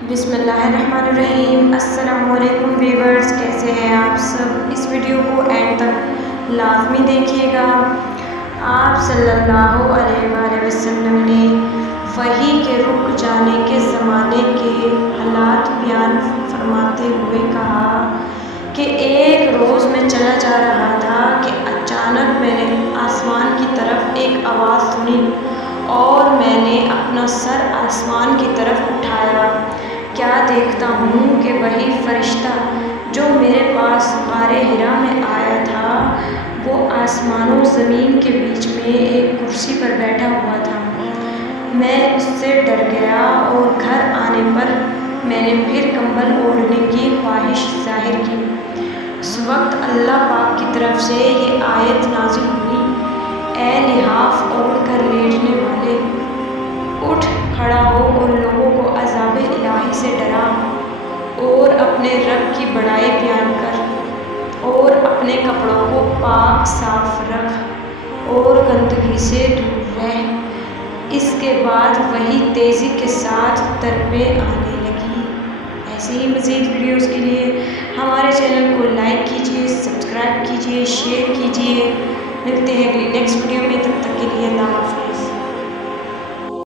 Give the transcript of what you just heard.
بسم اللہ الرحمن الرحیم۔ السلام علیکم ویورز، کیسے ہیں آپ سب؟ اس ویڈیو کو اینڈ تک لازمی دیکھیے گا۔ آپ صلی اللہ علیہ وآلہ وسلم نے وحی کے رک جانے کے زمانے کے حالات بیان فرماتے ہوئے کہا کہ ایک روز میں چلا جا رہا تھا کہ اچانک میں نے آسمان کی طرف ایک آواز سنی اور میں نے اپنا سر آسمان کی طرف اٹھایا۔ کیا دیکھتا ہوں کہ وہی فرشتہ جو میرے پاس غار حرا میں آیا تھا وہ آسمان و زمین کے بیچ میں ایک کرسی پر بیٹھا ہوا تھا۔ میں اس سے ڈر گیا اور گھر آنے پر میں نے پھر کمبل اوڑھنے کی خواہش ظاہر کی۔ اس وقت اللہ پاک کی طرف سے یہ آیت نازل ہوئی: اے لحاف اوڑھ کر لیٹنے والے، اٹھ کھڑا ہو اور لوگوں کو عذاب الہی سے ڈرا، اور اپنے رب کی بڑائی بیان کر، اور اپنے کپڑوں کو پاک صاف رکھ اور گندگی سے دور رہ۔ اس کے بعد وحی تیزی کے ساتھ درپے آنے لگی۔ ایسے ہی مزید ویڈیوز کے لیے ہمارے چینل کو لائک کیجیے، سبسکرائب کیجیے، شیئر کیجیے۔ ملتے ہیں اگلی نیکسٹ ویڈیو میں، تب تک کے لیے اللہ حافظ۔